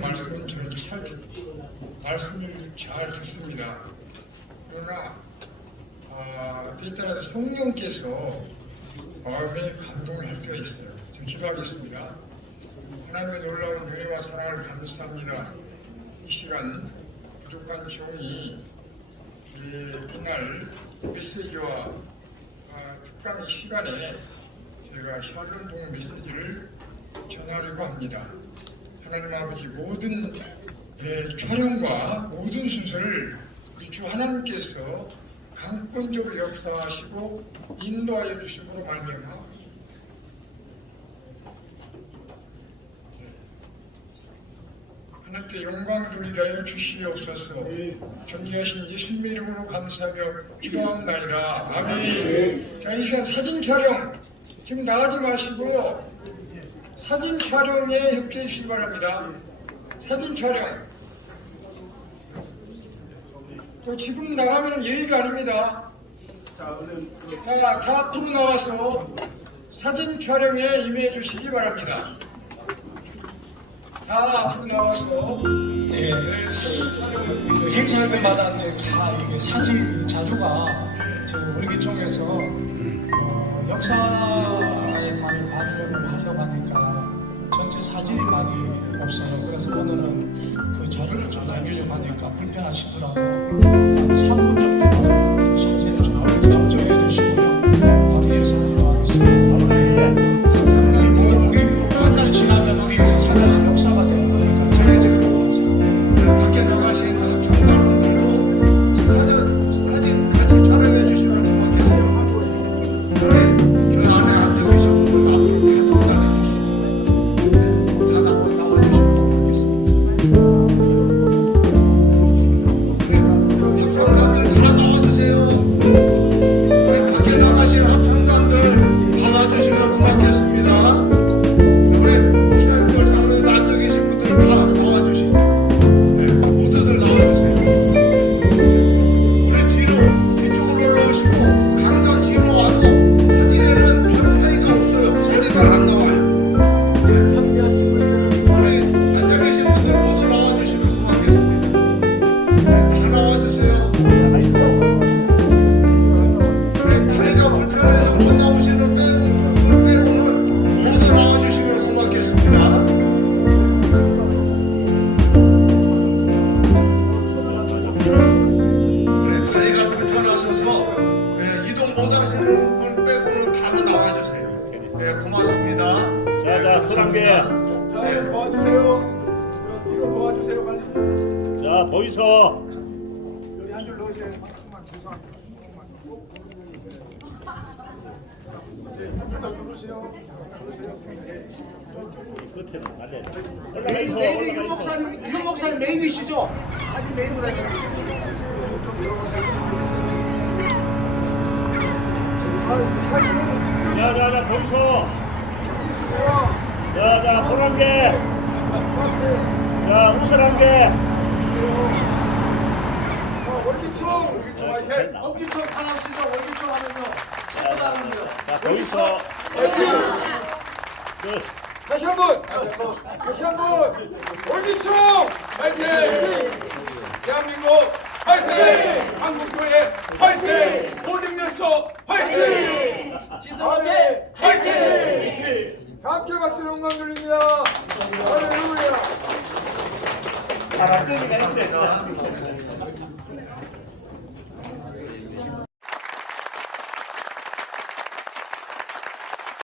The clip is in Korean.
저는 잘 듣, 말씀을 잘 듣습니다. 그러나 아, 때에 따라서 성령께서 마음에 감동을 할 때가 있어요. 저 기도하겠습니다. 하나님의 놀라운 은혜와 사랑을 감사합니다. 이 시간 부족한 종이 예, 이날 메시지와 아, 특강 이 시간에 제가 샬롬 메시지를 전하려고 합니다. 하나님 아버지 모든 예, 촬영과 모든 순서를 우리 주 하나님께서 강권적으로 역사하시고 인도하여 주심으로 말미암아. 하나님께 영광 돌리라 하여 주시옵소서. 존귀하신 예수님 이름으로 감사하며 기도합나이다. 아멘. 자, 이 시간 사진 촬영 지금 나가지 마시고 사진 촬영에 협조해 주시기 바랍니다. 사진 촬영. 또 지금 나가면 예의가 아닙니다. 자, 자 앞으로 나와서 사진 촬영에 임해 주시기 바랍니다. 자 앞으로 나와서. 예, 네, 사진 때마다 이제 다 이게 사진 자료가 저 월기총에서 어, 역사 없어요. 그래서 오늘은 그 자료를 좀 남기려고 하니까 불편하시더라도 자, 보이소. 여기 한 줄 넣으세요. 잠깐만 죄송합니다. 네, 한줄더 누르세요. 누르세요. 끝에는 말래. 메인 메인이 윤 목사님, 윤 목사님 메인이시죠? 아직 메인으로 해요. 자, 자, 자, 보이소. 자, 자, 손한 개. 자, 우선 한 개. 월기총 화이팅! 엄지총 하나씩 월기총 하면요. 자, 자. 끝. 다시 한 번 다시 한번 월기총 화이팅! 대한민국 화이팅! 한국교회 화이팅! 모닝뉴스 화이팅! 지성한테 화이팅! 함께 박수 영광 돌립니다 할렐루야